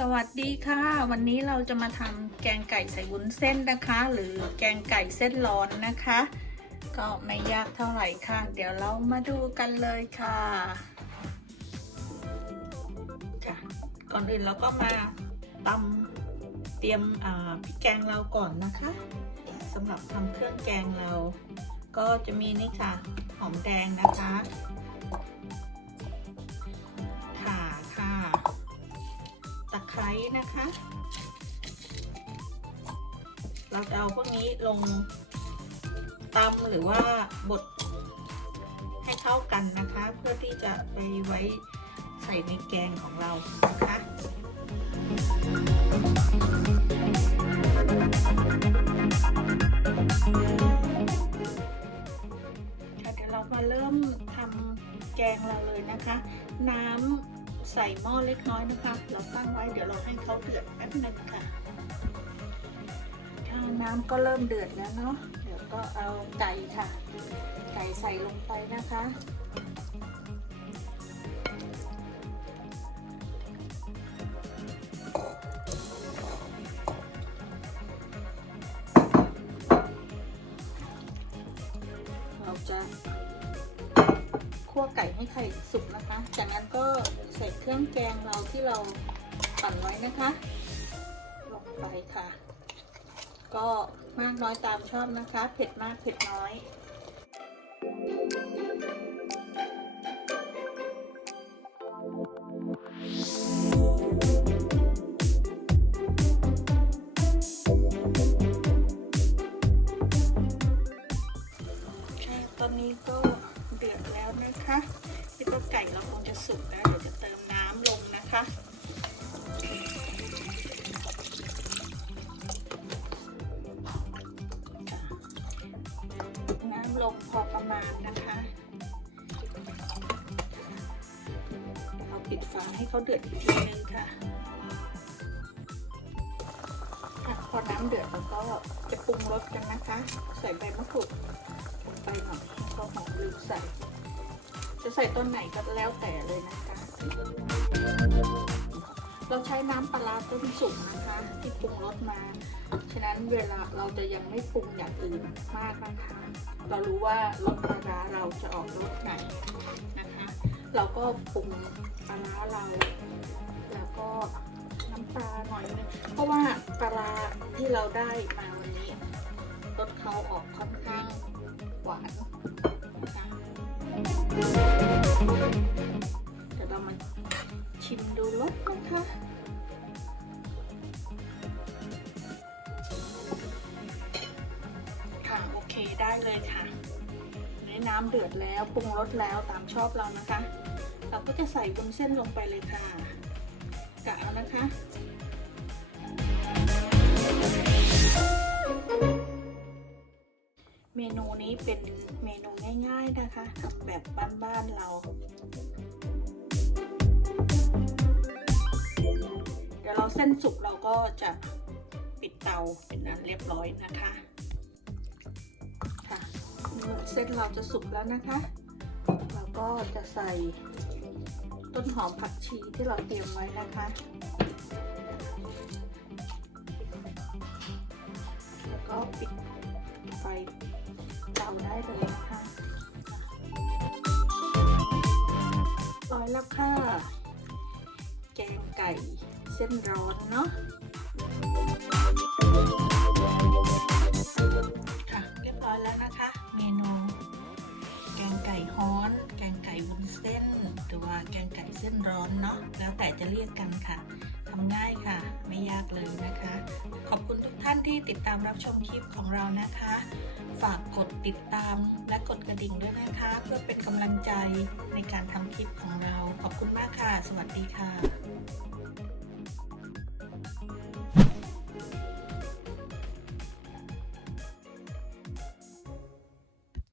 สวัสดีค่ะ วันนี้เราจะมาทำแกงไก่ใส่วุ้นเส้นนะคะ หรือแกงไก่เส้นร้อนนะคะ ก็ไม่ยากเท่าไหร่ค่ะ เดี๋ยวเรามาดูกันเลยค่ะค่ะ ก่อนอื่นเราก็มาตำเตรียมพริกแกงเราก่อนนะคะสำหรับทำเครื่องแกงเรา ก็จะมีนี่ค่ะหอมแดงนะคะ ไคร้นะคะ เราจะเอาพวกนี้ลงตำหรือว่าบดให้เข้ากันนะคะ เพื่อที่จะไปไว้ใส่ในแกงของเรานะคะค่ะเดี๋ยวเรามาเริ่มทำแกงเราเลยนะคะ น้ำใส่หม้อเล็กน้อยนะคะ เราตั้ง ว้เดี๋ยวเราให้เขาเดือดแป๊บนึงค่ะค่ะน้ำก็เริ่มเดือดแล้วเนาะเดี๋ยวก็เอาไก่ค่ะ ไก่ใส่ลงไปนะคะเราจะคั่วไก่ให้ไข่สุกนะคะ จากนั้นก็ใส่เครื่องแกงเราที่เรา ปั่นไว้นะคะ ลงไปค่ะ ก็มากน้อยตามชอบนะคะ เผ็ดมากเผ็ดน้อยตอนนี้ก็เดือดแล้วนะคะคิดว่าไก่เราคงจะสุกแล้วเดี๋ยวจะเติมน้ำลงนะคะ ลงพอประมาณนะคะเราปิดฝาให้เขาเดือดอีกทีนึงค่ะค่ะพอน้ำเดือดเราก็จะปรุงรสกันนะคะ ใส่ใบมะกรูดลงไปหน่อยแล้วก็หอมลืมใส่ จะใส่ต้นไหนก็แล้วแต่เลยนะคะ เราใช้น้ำปลาร้าต้นสุกนะคะที่ปรุงรสมา ฉะนั้นเวลาเราจะยังไม่ปรุงอย่างอื่นมากนะคะ เรารู้ว่ารสปลาร้าเราจะออกรสไหนนะคะ เราก็ปรุงปลาร้าเรา แล้วก็น้ำปลาหน่อยนึงเพราะว่าปลาร้าที่เราได้มาวันนี้รสเขาออกค่อนข้างหวานนะคะ ชิมดูรสนะคะค่ะโอเคได้เลยค่ะในน้ำเดือดแล้วปรุงรสแล้วตามชอบเรานะคะ เราก็จะใส่บนเส้นลงไปเลยค่ะกะเอานะคะเมนูนี้เป็นเมนูง่าย ๆนะคะทำแบบบ้านๆเรา ยวเราเส้นสุกเราก็จะปิดเตาเป็นอันเรียบร้อยนะคะค่ะเส้นเราจะสุกแล้วนะคะ เราก็จะใส่ต้นหอมผักชีที่เราเตรียมไว้นะคะแล้วก็ปิดไฟเตาได้เลยนะคะร้อยแล้วค่ะ แกงไก่ เส้นร้อนเนาะค่ะเรียบร้อยแล้วนะคะ เมนู แกงไก่ฮ้อน แกงไก่วุ้นเส้น หรือว่าแกงไก่เส้นร้อนเนาะแล้วแต่จะเรียกกันค่ะทำง่ายค่ะ ไม่ยากเลยนะคะ ขอบคุณทุกท่านที่ติดตามรับชมคลิปของเรานะคะ ฝากกดติดตามและกดกระดิ่งด้วยนะคะ เพื่อเป็นกำลังใจในการทำคลิปของเรา ขอบคุณมากค่ะ สวัสดีค่ะ